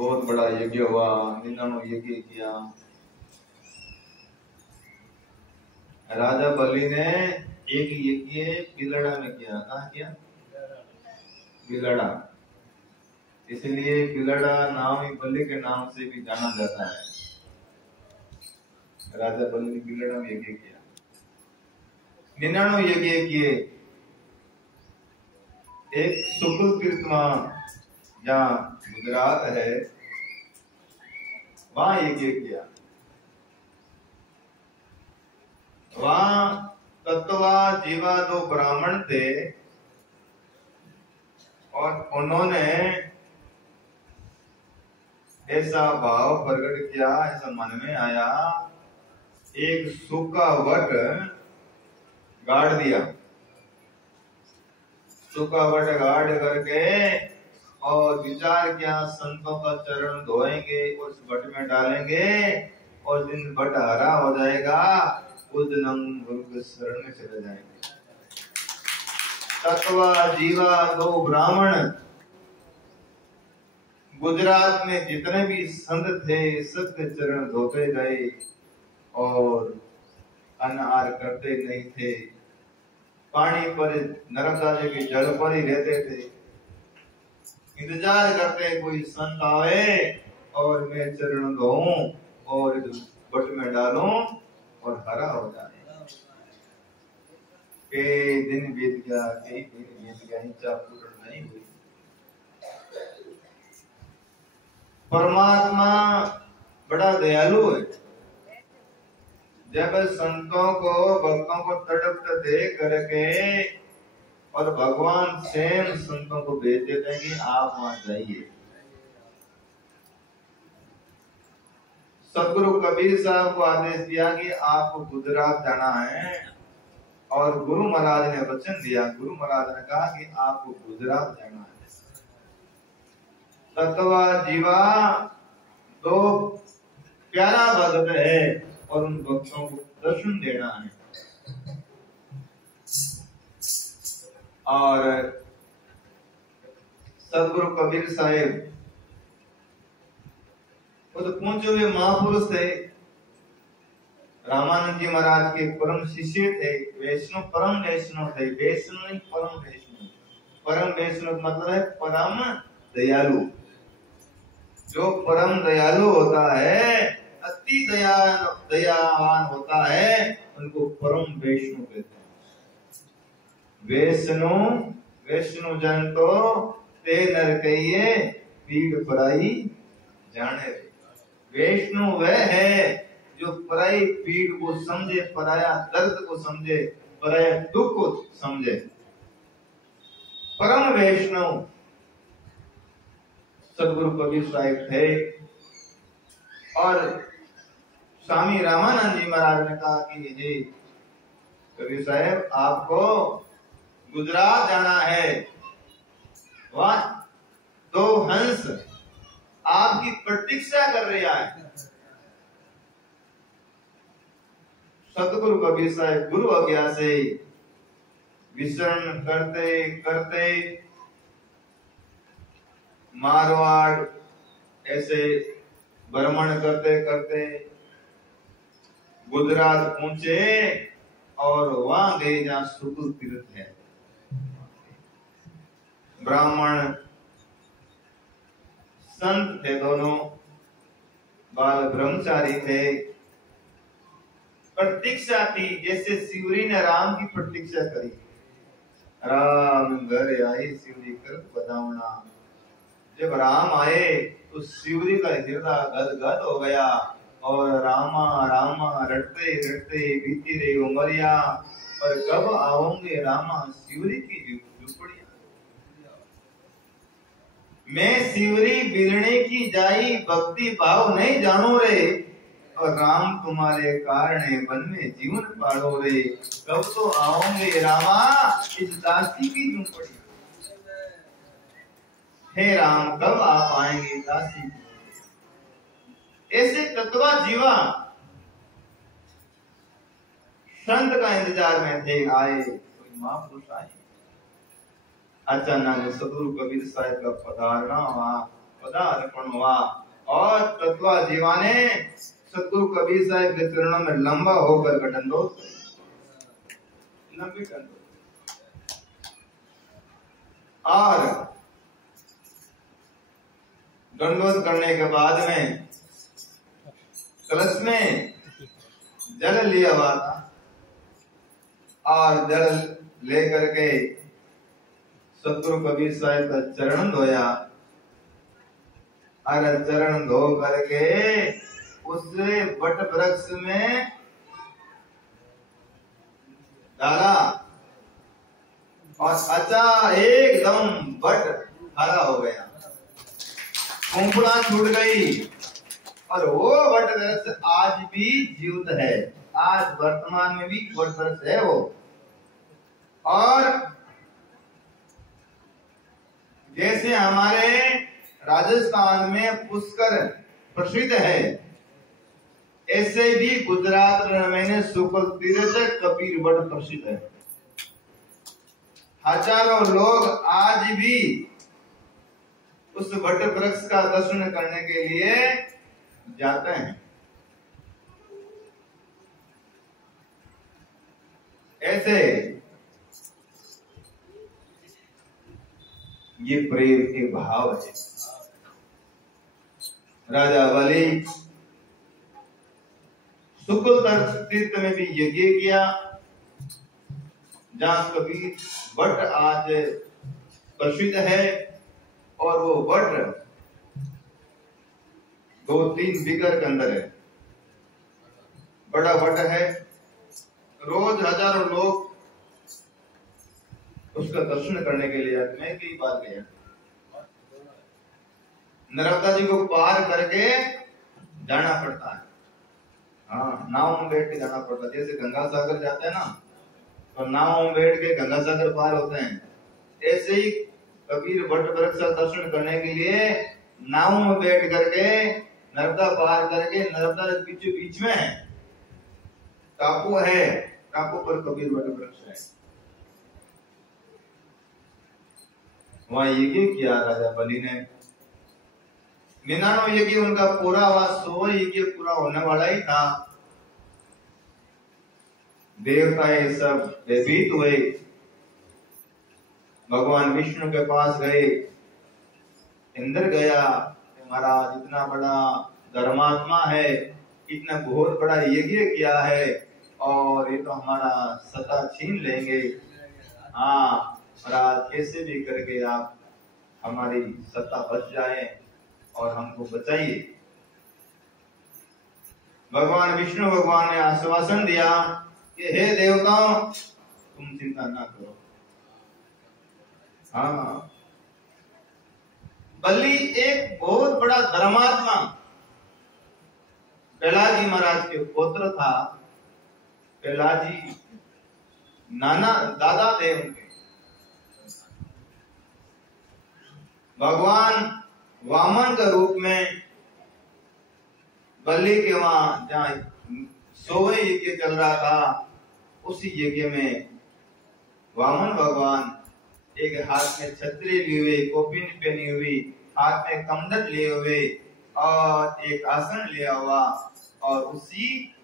बहुत बड़ा यज्ञ हुआ, 99 यज्ञ किया। राजा बलि ने एक यज्ञ बिलड़ा में किया। कहा किया? बिलड़ा। इसलिए बिलड़ा नाम ही बलि के नाम से भी जाना जाता है। राजा बलि ने बिलड़ा में यज्ञ किया, 99 यज्ञ किए। एक शुक्ल तीर्थमा जहां गुजरात है वहां यज्ञ किया। वहां तत्वा जीवा 2 ब्राह्मण थे और उन्होंने ऐसा भाव प्रकट किया, ऐसा मन में आया, एक सूखा वट गाड़ दिया। सूखा वट गाड़ करके और विचार किया संतों का चरण धोएंगे, उस वट में डालेंगे और दिन वट हरा हो जाएगा उस दिन हम गुरु के शरण में चले जाएंगे। तत्वा जीवा 2 ब्राह्मण, गुजरात में जितने भी संत थे सबके चरण धोते गए और अनार करते नहीं थे। पानी पर, नर्मदा जी के जल पर ही रहते थे। इंतजार करते कोई संत आवे और मैं चरण धोऊं और वट में डालूं और हरा हो जाए। कई दिन बीत गया, कई दिन बीत गया, इच्छा पूर्ण नहीं हुई। परमात्मा बड़ा दयालु है। जब संतों को, भक्तों को तड़पते देख करके और भगवान स्वयं संतों को भेज देते हैं कि आप वहां जाइए। सदगुरु कबीर साहब को आदेश दिया कि आपको गुजरात जाना है और गुरु महाराज ने वचन दिया। गुरु महाराज ने कहा कि आपको गुजरात जाना है। तत्वा जीवा 2 प्यारा भक्त है और उन भक्तों को दर्शन देना है। और सदगुरु कबीर साहिब वो तो पहुंचे हुए महापुरुष थे। रामानंद जी महाराज के परम शिष्य थे। वैष्णव, परम वैष्णव थे। वैष्णव नहीं, परम वैष्णव। परम वैष्णव मतलब है परम दयालु। जो परम दयालु होता है, अति दयावान होता है, उनको परम वैष्णव कहते हैं। वैष्णव जन तो ते नर कहिए पीड़ पराई जाने। वैष्णव वह है जो पराई पीड़ को समझे, पराया दर्द को समझे, पराया दुख को समझे। परम वैष्णव सदगुरु कबीर साहिब थे। और स्वामी रामानंद जी महाराज ने कहा कि जी कबीर साहब आपको गुजरात जाना है, वहां 2 हंस आपकी प्रतीक्षा कर रहा है। सतगुरु कबीर साहब गुरु आज्ञा से विचरण करते करते मारवाड़ ऐसे भ्रमण करते करते गुजरात पहुंचे और वहां गए जहां शुक्ल तीर्थ है। ब्राह्मण संत थे, दोनों बाल ब्रह्मचारी थे। प्रतीक्षा थी जैसे शिवरी ने राम की प्रतीक्षा करी। राम घर आए शिवरी कर बतावना। जब राम आए तो शिवरी का हृदय गदगद हो गया और रामा रामा रटते रटते बीती रही उमरिया। और कब आओगे रामा शिवरी की झुपड़िया। मैं शिवरी बिरणे की जाई भक्ति भाव नहीं जानो रे। और राम तुम्हारे कारण वन में जीवन पाड़ो रे। कब तो आओगे रामा इस दासी की झुपड़ी। हे राम कब आप आएंगे दासी। ऐसे तत्वा जीवा संत का इंतजार में थे। आए कोई महापुरुष आए। अचानक सदगुरु कबीर साहिब का पधारना हुआ पदार्पण हुआ और तत्वा जीवा ने सतगुरु कबीर साहब के चरणों में लंबा होकर दंडोत लंबी दंडोत और दंडोत करने के बाद में कलश में जल लिया हुआ था और जल लेकर के सतगुरु कबीर साहब का चरण धोया और चरण धो करके उस वट वृक्ष में डाला और अच्छा एकदम वट हरा हो गया, कुंपड़ा छूट गई और वो वट वृक्ष आज भी जीवित है। आज वर्तमान में भी वट वृक्ष है वो। और जैसे हमारे राजस्थान में पुष्कर प्रसिद्ध है, ऐसे भी गुजरात में शुक्ल तीर्थ कबीर वट प्रसिद्ध है। हजारों लोग आज भी उस वट वृक्ष का दर्शन करने के लिए जाते हैं। ऐसे ये प्रेम के भाव है। राजा बलि शुक्ल तीर्थ में भी यज्ञ किया, जहां कबीर वट आज प्रसिद्ध है और वो वट 2-3 बीघा के अंदर है, बड़ा वट है। रोज हजारों लोग उसका दर्शन करने के लिए आते। मैं कई बार गया, नर्मदा जी को पार करके जाना पड़ता है। हाँ, नाव में बैठ के जाना पड़ता है। जैसे गंगा सागर जाते हैं ना, तो नाव में बैठ के गंगा सागर पार होते हैं, ऐसे ही कबीर वट वृक्ष का दर्शन करने के लिए नाव में बैठ करके नर्मदा पार करके, नर्मदा बीचों बीच में टापू है, टापू पर कबीर वट वृक्ष है, वहां यज्ञ किया राजा बलि ने। 99 यज्ञ उनका पूरा हुआ, 100 यज्ञ पूरा होने वाला ही था। देवता ये सब भयभीत हुए, भगवान विष्णु के पास गए। इंद्र गया, महाराज इतना बड़ा धर्मात्मा है, इतना बहुत बड़ा यज्ञ किया है और ये तो हमारा सत्ता छीन लेंगे। हाँ महाराज, कैसे भी करके आप हमारी सत्ता बच जाए और हमको बचाइए। भगवान विष्णु भगवान ने आश्वासन दिया कि हे देवताओं, तुम चिंता ना करो। हाँ, बलि एक बहुत बड़ा धर्मात्मा प्रहलाद जी महाराज के पुत्र था। प्रहलाद जी नाना दादा थे उनके। भगवान वामन के रूप में बलि के वहां जहां 100 यज्ञ चल रहा था, उसी यज्ञ में वामन भगवान एक हाथ में छतरी लिए हुए, कोपिन पहनी हुई, हाथ में कमंडल लिए हुए और एक आसन लिया हुआ, और उसी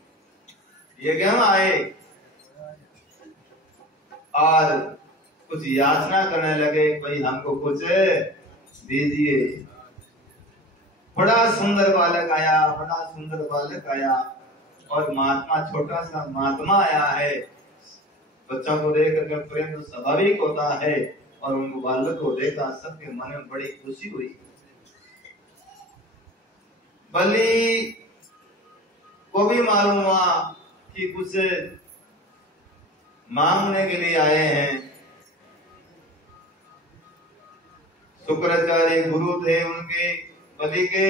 यज्ञ में आए और कुछ याचना करने लगे, भाई हमको कुछ दीजिए। बड़ा सुंदर बालक आया, बड़ा सुंदर बालक आया, और महात्मा छोटा सा महात्मा आया है। बच्चों को देख कर प्रेम तो स्वाभाविक होता है, और उनको बालक को देखा सबके मन में बड़ी खुशी हुई। बलि को भी मालूम हुआ कि कुछ मांगने के लिए आए हैं। शुक्राचार्य गुरु थे उनके बलि के,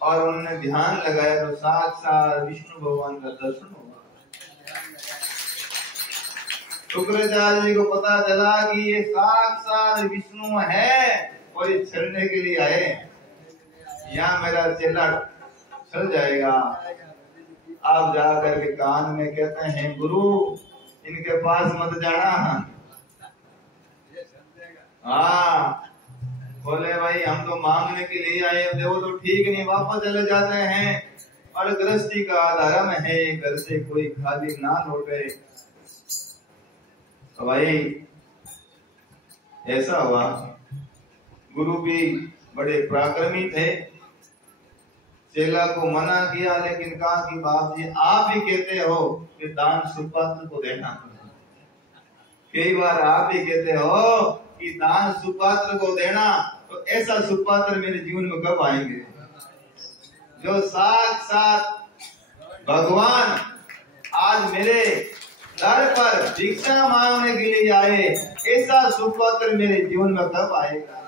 और उन्होंने ध्यान लगाया तो साक्षात विष्णु भगवान का दर्शन हुआ। शुक्राचार्य जी को पता चला कि ये साक्षात विष्णु है और ये चलने के लिए आए, यहाँ मेरा चेला चल जाएगा। आप जाकर के कान में कहते हैं, गुरु इनके पास मत जाना। हाँ, बोले भाई हम तो मांगने के लिए आए, देखो तो ठीक नहीं, वापस चले जाते हैं। और गृहस्थी का धर्म है घर से कोई खाली ना लौटे। तो भाई ऐसा हुआ, गुरु भी बड़े पराक्रमी थे, चेला को मना किया, लेकिन कहा कि बाप जी आप ही कहते हो कि दान सुपात्र को देना, कई बार आप ही कहते हो कि दान सुपात्र को देना, तो ऐसा सुपात्र मेरे जीवन में कब आएंगे जो साथ भगवान आज मेरे दर पर भिक्षा मांगने के लिए आए, ऐसा सुपात्र मेरे जीवन में कब आएगा,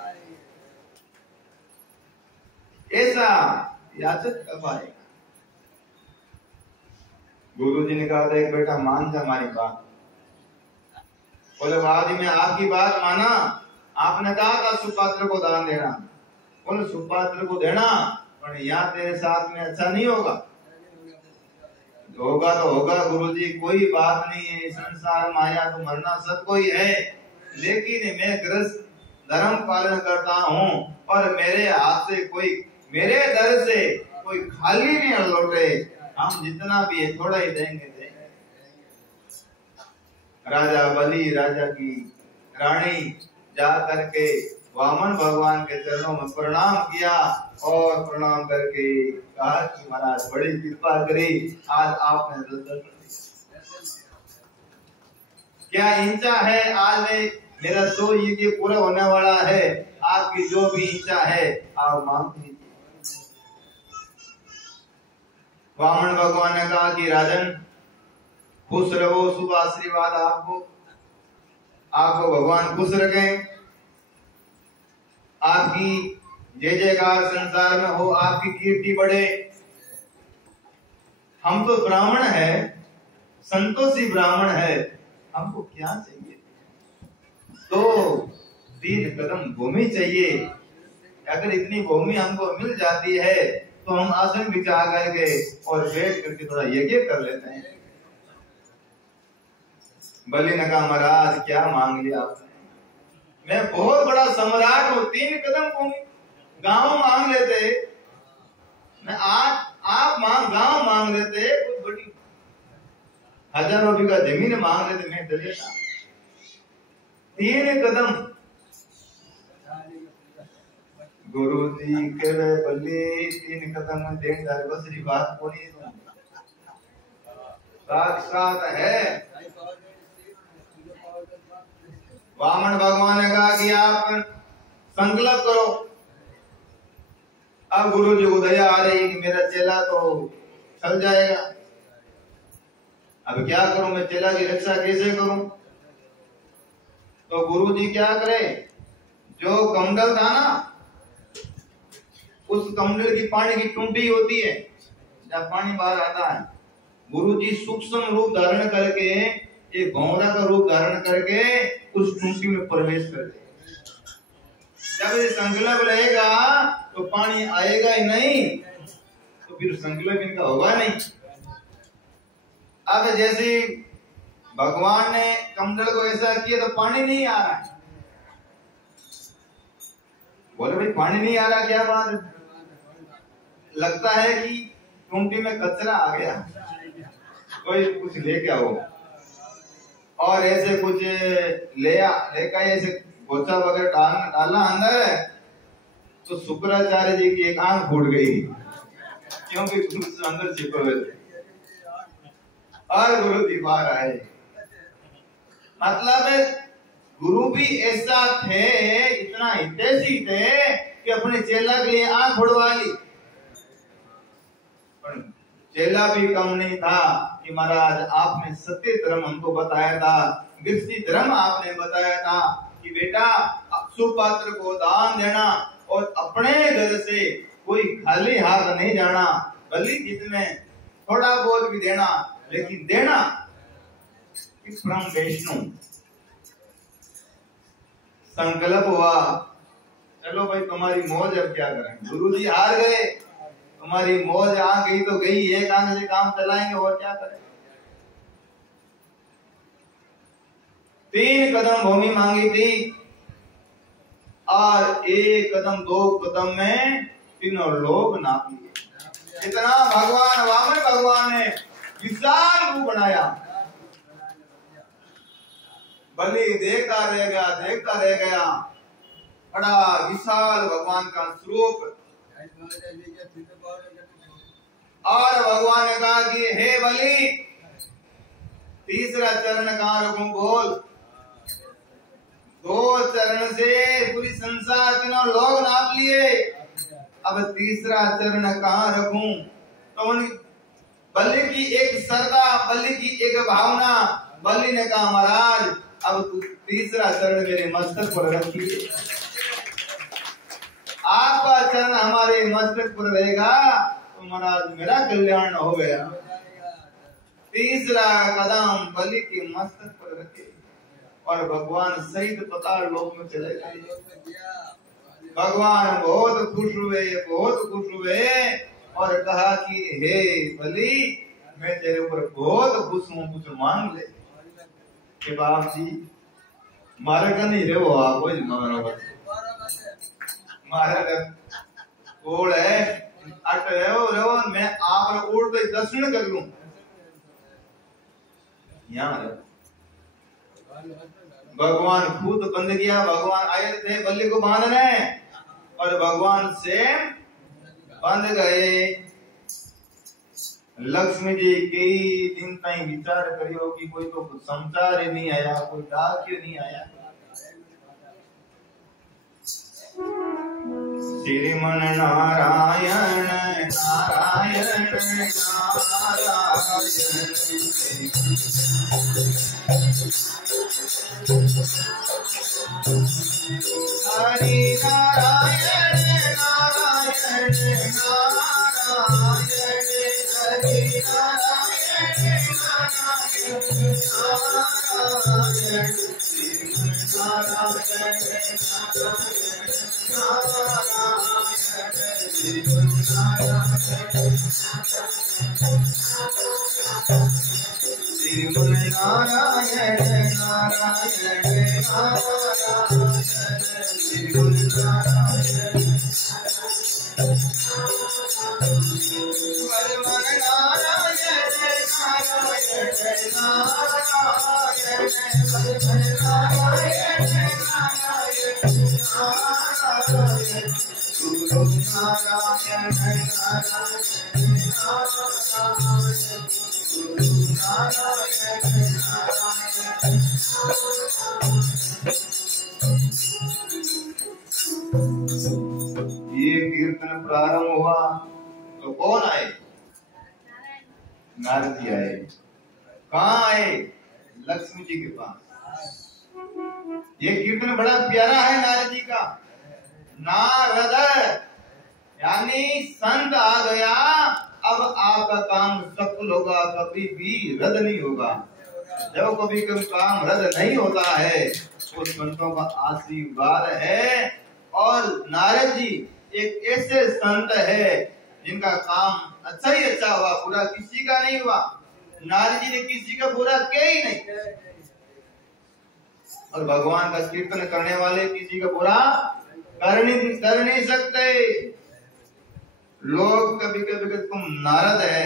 ऐसा याचक कब आएगा। गुरु जी ने कहा था एक बेटा मान जा हमारी बात। बोले बाबा जी मैं आपकी बात माना, आपने कहा था सुपात्र को दान देना, बोले सुपात्र को देना पर यहाँ तेरे साथ में अच्छा नहीं होगा, होगा तो होगा गुरुजी कोई बात नहीं है, संसार माया तो मरना सबको ही है, लेकिन मैं गृहस्थ धर्म पालन करता हूँ और मेरे हाथ से कोई, मेरे दर से कोई खाली नहीं लौटे, हम जितना भी है थोड़ा ही देंगे। राजा बलि राजा की रानी जा करके वामन भगवान के चरणों में प्रणाम किया और प्रणाम करके कहा कि महाराज बड़ी कृपा करी, आज आपने दर्शन क्या इच्छा है, आज में मेरा 100 यज्ञ पूरा होने वाला है, आपकी जो भी इच्छा है आप मांग लीजिए। वामन भगवान ने कहा कि राजन खुश रहो, शुभ आशीर्वाद आपको भगवान खुश रखे, आपकी जय जयकार संसार में हो, आपकी कीर्ति बढ़े। हम तो ब्राह्मण है, संतोषी ब्राह्मण है, हमको क्या चाहिए, तो 3 कदम भूमि चाहिए। अगर इतनी भूमि हमको मिल जाती है तो हम आसन बिछा करके और बैठ करके थोड़ा यज्ञ कर लेते हैं। बलि ने कहा महाराज क्या मांग लिया आपने, मैं बहुत बड़ा सम्राट हूँ, 3 कदम भूमि, गांव मांग लेते, मैं आप गांव मांग लेते, कुछ बड़ी हजारों बीघा जमीन मांग लेते, मैं दे देता। 3 कदम गुरु जी के बल्ले 3 कदम देख डाल, बस ये बात को नहीं साक्षात है। वामन भगवान ने कहा कि आप संकल्प करो। अब गुरु जी को दया आ रही कि मेरा चेला तो चल जाएगा, अब क्या करूं, मैं चेला की रक्षा कैसे करूं। तो गुरु जी क्या करे, जो कमंडल था ना, उस कमंडल की पानी की टूंटी होती है, जब पानी बाहर आता है, गुरु जी सूक्ष्म रूप धारण करके, एक भौरा का रूप धारण करके उस टूंटी में प्रवेश कर दे। जब ये संकल्प रहेगा तो पानी आएगा ही नहीं, तो फिर संकल्प इनका होगा नहीं। अब जैसे भगवान ने कमंडल को ऐसा किया तो पानी नहीं आ रहा है, बोले भाई पानी नहीं आ रहा क्या बात है, लगता है कि टूंटी में कचरा आ गया, कोई कुछ लेके आओ, और ऐसे कुछ लेकर ऐसे गोचा वगैरह डाला अंदर, तो शुक्राचार्य जी की एक आंख फूट गई, क्योंकि अंदर छिपे हुए थे, और गुरु जी बाहर आए। मतलब गुरु भी ऐसा थे, इतना हितैषी थे कि अपने चेला के लिए आंख फुड़वा ली। चेला भी कम नहीं था कि महाराज आपने सत्य धर्म हमको बताया था, गृहस्थी धर्म आपने बताया था कि बेटा सुपात्र को दान देना और अपने घर से कोई खाली हाथ नहीं जाना, भले जितने थोड़ा बहुत भी देना, लेकिन देना परम वैष्णव। संकल्प हुआ, चलो भाई तुम्हारी मौज, अब क्या करें, गुरु जी हार गए, तुम्हारी मौज आ गई तो गई, एक आंख से काम चलाएंगे और क्या करें। 3 कदम भूमि मांगी थी, और एक कदम दो कदम में तीनों लोग नाप लिए। इतना भगवान वामन भगवान ने विशाल रूप बनाया। बलि देखता रह गया। बड़ा विशाल भगवान का स्वरूप। और भगवान ने कहा कि हे बलि, तीसरा चरण कहाँ रखूं बोल। 2 चरण से पूरी संसार तीनों लोग नाप लिए, अब तीसरा चरण कहाँ रखूं। तो बलि की एक श्रद्धा, बलि की एक भावना, बलि ने कहा महाराज अब तीसरा चरण मेरे मस्तक पर रखिए। आपका चरण हमारे मस्तक पर रहेगा तो महाराज मेरा कल्याण हो गया। तीसरा कदम बलि के मस्तक पर रखे और भगवान सहित पाताल लोक में चले गए। भगवान बहुत खुश हुए और कहा कि हे बलि, मैं तेरे ऊपर बहुत खुश हूँ, कुछ मांग ले। कि बाप जी मारे का नहीं रे वो आपको मारे कोड़ है अट रहो मैं आप उड़ पे दर्शन कर लूं। यहाँ भगवान खुद बंद किया। भगवान आए थे बलि को बांधने और भगवान से बंध गए। लक्ष्मी जी कई दिन तक विचार करियो कि कोई तो समाचार ही नहीं आया, कोई डाक क्यों नहीं आया। श्रीमन नारायण नारायण हरि नारायण नारायण नारायण हरि नारायण नारायण ये कीर्तन प्रारंभ हुआ तो कौन आए? नारद जी आए। कहाँ आए? लक्ष्मी जी के पास। ये कीर्तन बड़ा प्यारा है नारद जी का। नारद यानी संत आ गया, अब आपका काम सफल होगा, कभी भी रद्द नहीं होगा। जब कभी कभी काम रद्द नहीं होता है तो संतों का आशीर्वाद है। और नारद जी एक ऐसे संत है जिनका काम अच्छा ही अच्छा हुआ, पूरा किसी का नहीं हुआ। नारद जी ने किसी का बुरा किया ही नहीं। और भगवान का कीर्तन करने वाले किसी का बुरा कर नहीं सकते। लोग कभी कभी तुम नारद है,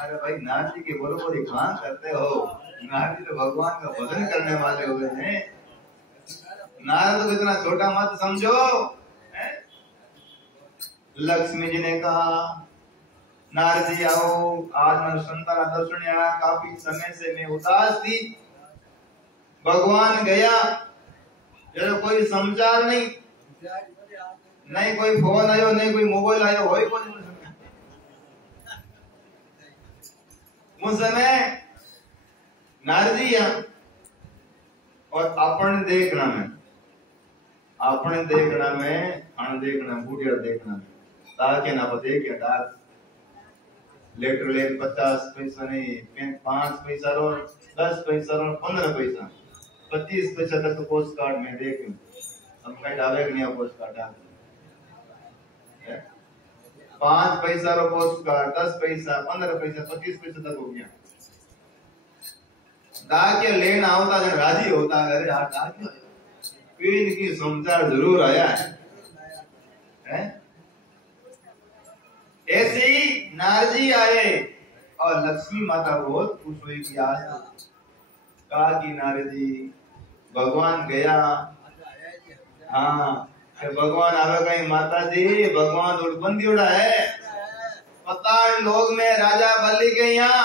अरे भाई नारद जी के बरोबर ही काम करते हो। नारद जी तो भगवान का भजन करने वाले हुए हैं। नारद को इतना छोटा मत समझो। लक्ष्मी जी ने कहा नारद जी आओ, आज मैं संतान दर्शन आया, काफी समय से मैं उदास थी। भगवान गया, जरा कोई समाचार नहीं, नहीं कोई फोन आयो, नहीं कोई मोबाइल आयो, हो उस समय नारद जी और अपने देखना में अण देखना बूढ़िया देखना में ताकि ना बते के डाक लेटर ले 50 पैसा नहीं, 5 पैसा रो, 10 पैसा रो, 15 पैसा, 25 पैसा तक तो पोस्ट कार्ड में देख हम कहीं डाले नहीं पोस्ट कार्ड डाल 5 पैसा रो पोस्ट कार्ड, 10 पैसा, 15 पैसा, 25 पैसा तक हो गया। डाकिया लेना होता जन राजी होता है, अरे यार डाकिया इनकी समाचार जरूर आया है? ऐसे ही नारद जी आए और लक्ष्मी माता बहुत खुश हुई कि आज कहा कि नारद जी भगवान गया। हाँ भगवान आवे कहीं माता जी भगवान उड़बंदी उड़ा है पताल लोग में राजा बलि के यहाँ।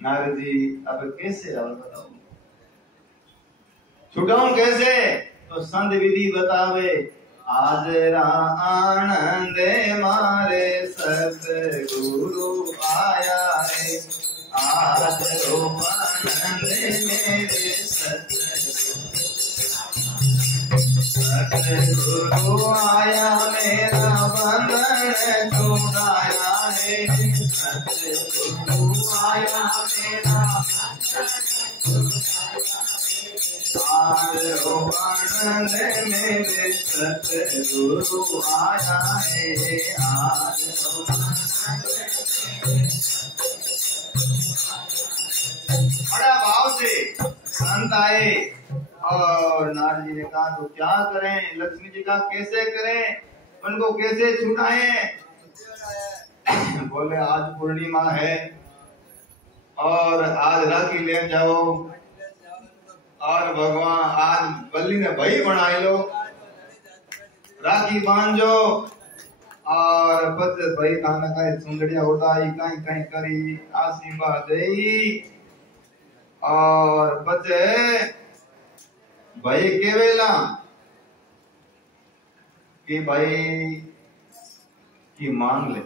नारद जी अब कैसे अब बताओ छुटाऊं कैसे? तो संत विधि बतावे आज आनंद मारे सतगुरु आया है। आज आनंद मेरे सतगुरु आया मेरा बंधन छुड़ाया है। सतगुरु आया मेरा आनंद मेरे सतगुरु आया है। आज बड़ा भाव से संत आए और नारद जी ने कहा तो क्या करें? लक्ष्मी जी का कैसे करें? उनको कैसे छुटाएं? बोले आज पूर्णिमा है और आज राखी ले जाओ और भगवान आज बल्ली ने भाई बना लो राखी बांधो और बस भाई खाना का सुंदरिया उड़ाई कहीं कहीं करी आशीर्वाद दे और बचे भाई केवेला कि भाई की मांग ले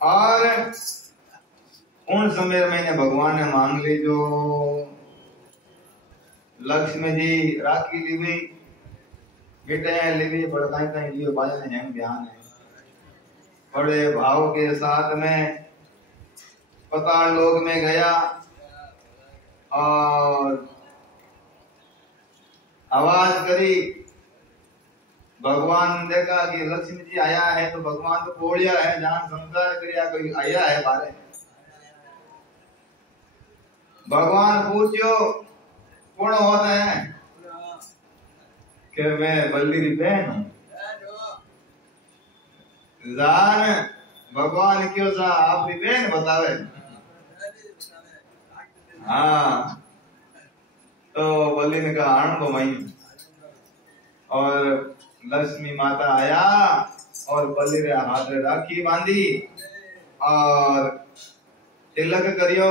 और उन समय मैंने भगवान ने मांग ली जो लक्ष्मी जी राखी ली हुई बेटे ली हुई बड़काई कहीं लियो बाजा ने हम ध्यान है बड़े भाव के साथ में पताल लोक में गया और आवाज करी। भगवान ने देखा कि लक्ष्मी जी आया है तो भगवान तो बोलिया है जान संसार क्रिया कोई आया है बारे। भगवान पूछो कौन होता है कि मैं बल्ली की बहन हूँ। जान भगवान क्यों सा आपकी बहन बतावे। हाँ तो बल्ली ने कहा आनंद मई और लक्ष्मी माता आया और बल्ली रे हाथ रे राखी बांधी और तिलक करियो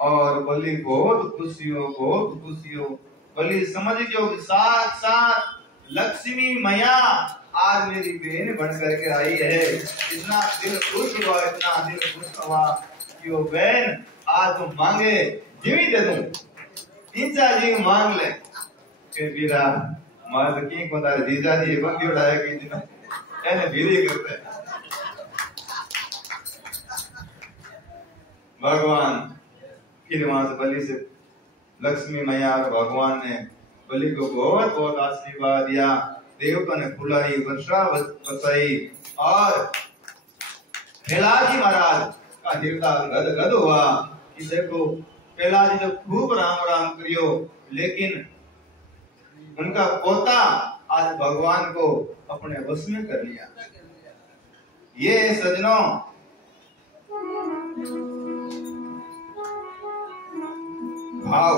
और बल्ली बहुत खुशी हो। बल्ली समझ गयो कि साथ लक्ष्मी मैया आज मेरी बहन बन करके आई है। इतना दिल खुश हुआ कि वो बहन आज तुम मांगे जीवी दे दूं 3-4 जी मांग ले कि बीरा मर्द की को तारे जीजा जी बंदी उड़ाए कि दिन ऐने भीरी करते भगवान। फिर वहां से बलि से लक्ष्मी मैया और भगवान ने बलि को बहुत बहुत आशीर्वाद दिया। देवता ने फुलाई वर्षा बरसाई और प्रहलाद जी महाराज का हृदय गदगद हुआ कि देखो प्रहलाद जी तो खूब राम राम करियो लेकिन उनका पोता आज भगवान को अपने वश में कर लिया। ये सजनों भाव